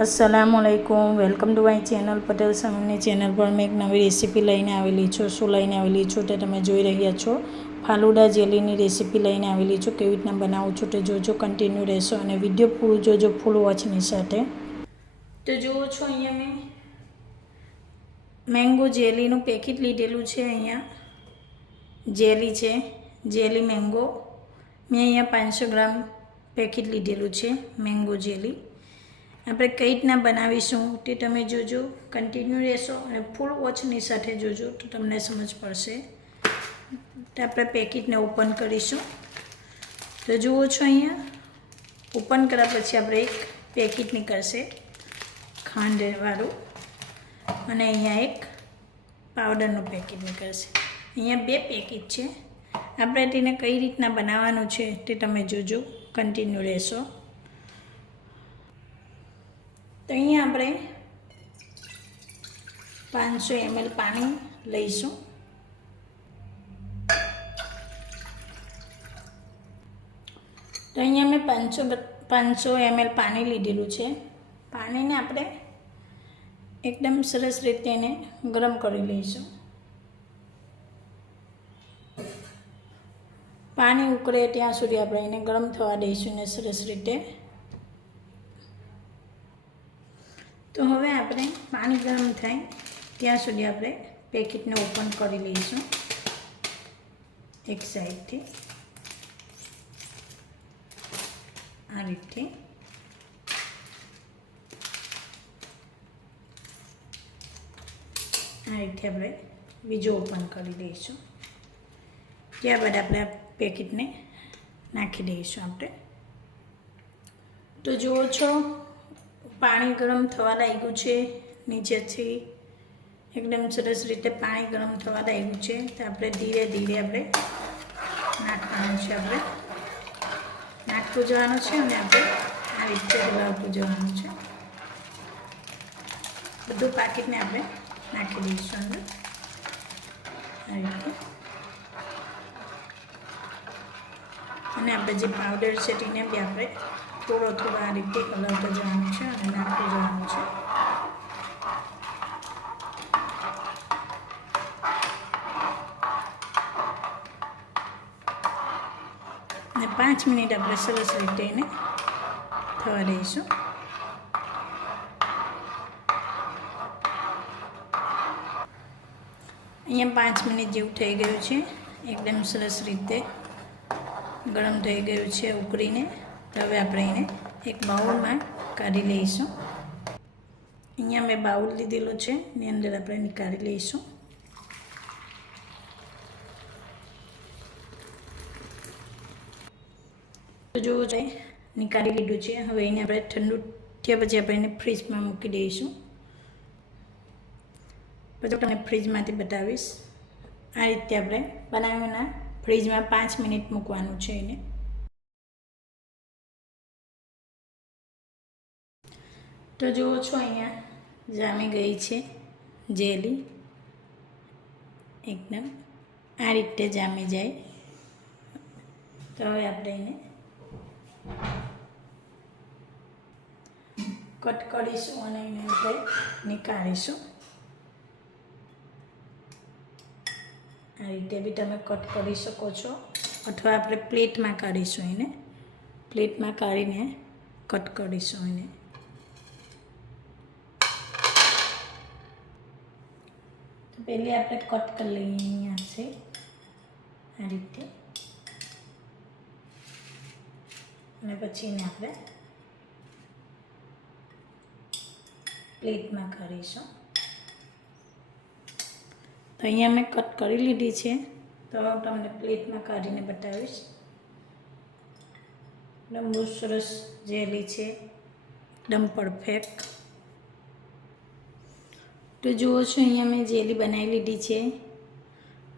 अस्सलामुअलैकुम, welcome to my channel Patel समूहनी channel पर मैं एक नवी रेसिपी लईने आवेली छूँ। शुं लईने आवेली छूँ ते तमे जोई रह्या छो। फालूदा जेलीनी रेसिपी लईने आवेली छूँ। केवी रीतना बनावुं छुं ते जोजो, कंटीन्यू रहेशो अने विडियो पूरो जोजो, फूल वॉचनी साथे। तो जुओ छो अहींया मैं मैंगो जेलीनुं पेकेट लीधेलुं छे। अहींया जेली छे, जेली मैंगो। मैं अहींया 500 ग्राम पेकेट लीधेलुं छे मैंगो जेली। આપણે કઈ રીતના બનાવીશું તે તમે જોજો, કન્ટિન્યુ રહેશો અને ફૂલ વોચની સાથે જોજો તો તમને સમજ પડશે. તો આપણે પેકેટને ઓપન કરીશું. તો જુઓ છો અહીંયા ઓપન કર્યા પછી આપણે એક પેકેટ નીકળશે ખાંડવાળું અને અહીંયા એક પાવડરનું પેકેટ નીકળશે. અહીંયા બે પેકેટ છે. આપણે તેને કઈ રીતના બનાવવાનું છે તે તમે જોજો, કન્ટિન્યુ રહેશો. तो अहीं आपणे 500 ml पानी लईशुं. तो अहीं मैं 500 ml पानी लीधेलुं छे. पानी ने आपणे एकदम सरस रीते एने गरम करी लईशुं. पानी उकळे त्यां सुधी आपणे एने गरम थवा दईशुं ने सरस रीते. तो हवे आपणे पानी गरम थाय त्यां सुधी आपणे पेकेटने ओपन करी लईशुं एक साइडथी आ रीते. आ रीते आपणे बीजो ओपन करी दईशुं. त्यारबाद आपणे पेकेटने नाखी दईशुं आपणे. तो जुओ छो पानी गरम थवा लाग्युं छे. नीचेथी एकदम सरस रीते पानी गरम थवा लाग्युं छे. तो आपणे धीरे धीरे आपणे नाखवानुं छे. आपणे नाखતું જવાનું છે અને આપણે આ રીતે હલાવતું જવાનું છે. બધું પાકેટને આપણે નાખી દઈશું અંદર આ રીતે. અને આપણે જે પાવડર છે તેને બી આપણે થોડો થોડો આ રીતે હલાવતો જવાનું છે અને નાખતું જવાનું છે. અને 5 મિનિટ આપણે સરસ રીતે એને થવા દઈશું. અહીંયા 5 મિનિટ જેવું થઈ ગયું છે. એકદમ સરસ રીતે ગરમ થઈ ગયું છે ઉકળીને. તો હવે આપણે એને એક બાઉલમાં કાઢી લઈશું. અહીંયા મેં બાઉલ લીધેલો છે, એની અંદર આપણે નીકાળી લઈશું. તો જો નીકાળી લીધું છે. હવે એને આપણે ઠંડુ થયા પછી આપણે એને ફ્રીજમાં મૂકી દઈશું. પછી તમને ફ્રીજમાંથી બતાવીશ. આ રીતે આપણે બનાવીને ફ્રીજમાં 5 મિનિટ મૂકવાનું છે એને. તો જુઓ છો અહીંયા જામી ગઈ છે જેલી. એકદમ આ રીતે જામી જાય. તો હવે આપણે એને કટ કરીશું અને એને આપણે નીકાળીશું. આ રીતે બી તમે કટ કરી શકો છો અથવા આપણે પ્લેટમાં કાઢીશું એને. પ્લેટમાં કાઢીને કટ કરીશું એને. पहले આપણે કટ કરી લઈએ અહીંયા છે આ રીતે અને પછી એને આપણે પ્લેટમાં કરીશું. તો અહીંયા મેં કટ કરી લીધી છે. તો હું તમને પ્લેટમાં કાઢીને બતાવીશ. એકદમ બહુ સરસ જેલી છે, એકદમ પરફેક્ટ. તો જુઓ છો અહીંયા મેં જેલી બનાવી લીધી છે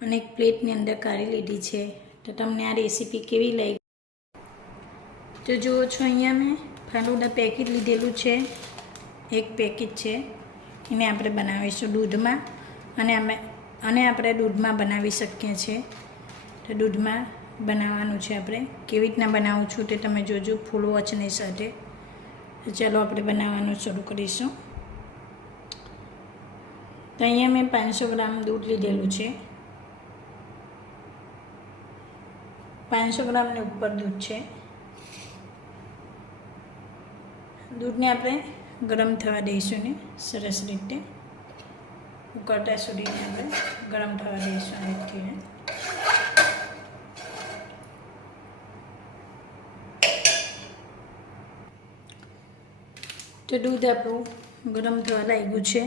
અને એક પ્લેટની અંદર કાઢી લીધી છે. તો તમને આ રેસીપી કેવી લાગી? તો જુઓ છો અહીંયા મેં ફાલુદા પેકેટ લીધેલું છે. એક પેકેટ છે એને આપણે બનાવીશું દૂધમાં અને આપણે દૂધમાં બનાવી શકીએ છીએ. તો દૂધમાં બનાવવાનું છે આપણે. કેવી રીતના બનાવું છું તે તમે જોજો ફૂલ વોચની સાથે. તો ચાલો આપણે બનાવવાનું શરૂ કરીશું. તો અહીંયા મેં 500 ગ્રામ દૂધ લીધેલું છે. 500 ગ્રામની ઉપર દૂધ છે. દૂધને આપણે ગરમ થવા દઈશું ને સરસ રીતે ઉકળતા સુધીને આપણે ગરમ થવા દઈશું આ રીતથી. તો દૂધ આપણું ગરમ થવા લાગ્યું છે.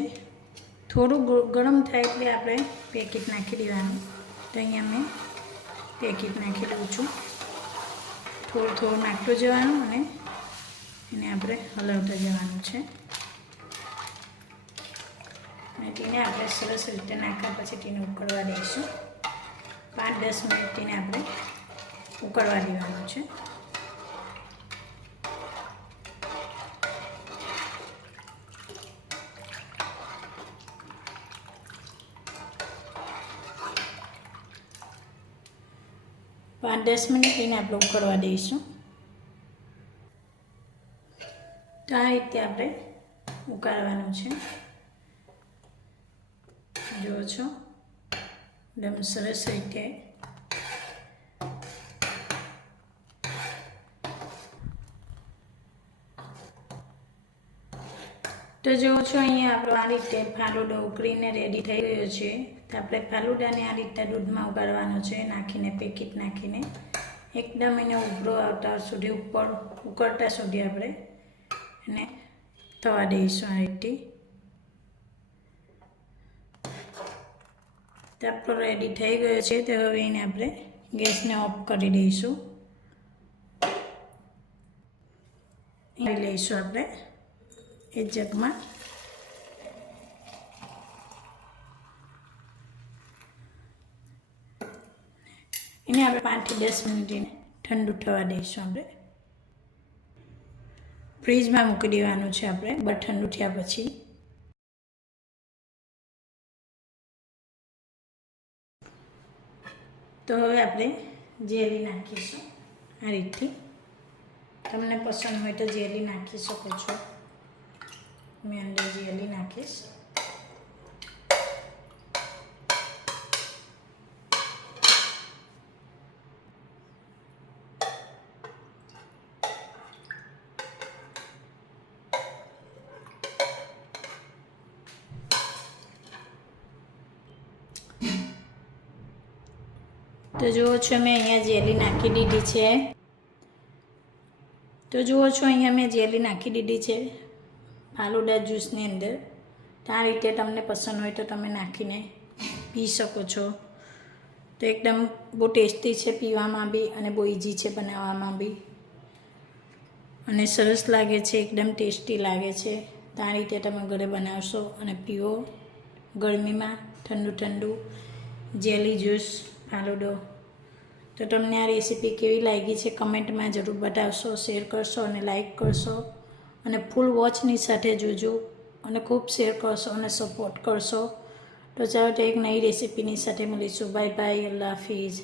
થોડું ગરમ થાય એટલે આપણે પેકેટ નાખી દેવાનું. તો અહીંયા મેં પેકેટ નાખી દઉં છું. થોડું નાખતું જવાનું અને એને આપણે હલાવતા જવાનું છે. અને તેને આપણે સરસ રીતે નાખ્યા પછી તેને ઉકળવા દઈશું. 5-10 મિનિટ તેને આપણે ઉકળવા દેવાનું છે. પાંચ 10 મિનિટ એને આપણે ઉકળવા દઈશું. તો આ રીતે આપણે ઉકાળવાનું છે. જુઓ છો એકદમ સરસ રીતે. તો જુઓ છો અહીંયા આપણો આ રીતે ફાલુદો ઉકળીને રેડી થઈ ગયો છે. તો આપણે ફાલુદાને આ રીતે દૂધમાં ઉગાડવાનો છે, નાખીને પેકેટ નાખીને એકદમ એને ઉભરો આવતા સુધી ઉપર ઉકળતા સુધી આપણે એને થવા દઈશું આ રીતે. તો આપણો રેડી થઈ ગયો છે. તો હવે એને આપણે ગેસને ઓફ કરી દઈશું. લઈશું આપણે એ જગમાં. એને આપણે 5 થી 10 મિનિટ ઠંડુ થવા દઈશું. આપણે ફ્રીજમાં મૂકી દેવાનું છે આપણે ઠંડુ થયા પછી. તો હવે આપણે જેલી નાખીશું આ રીતથી. તમને પસંદ હોય તો જેલી નાખી શકો છો. મેં અંદર જેલી નાખીશ. તો જુઓ છો મેં અહીંયા જેલી નાખી દીધી છે. તો જુઓ છો અહીંયા મેં જેલી નાખી દીધી છે ફાલુદા જ્યુસની અંદર. તો આ રીતે તમને પસંદ હોય તો તમે નાખીને પી શકો છો. તો એકદમ બહુ ટેસ્ટી છે પીવામાં બી અને બહુ ઇઝી છે બનાવવામાં બી અને સરસ લાગે છે, એકદમ ટેસ્ટી લાગે છે. તો આ રીતે તમે ઘરે બનાવશો અને પીવો ગરમીમાં ઠંડુ જેલી જ્યુસ ફાલુદો. તો તમને આ રેસીપી કેવી લાગી છે કમેન્ટમાં જરૂર બતાવશો, શેર કરશો અને લાઈક કરશો અને ફૂલ વોચની સાથે જોજો અને ખૂબ શેર કરશો અને સપોર્ટ કરશો. તો ચાલો એક નવી રેસીપીની સાથે મળીશું. બાય બાય, અલ્લાહ હાફિઝ.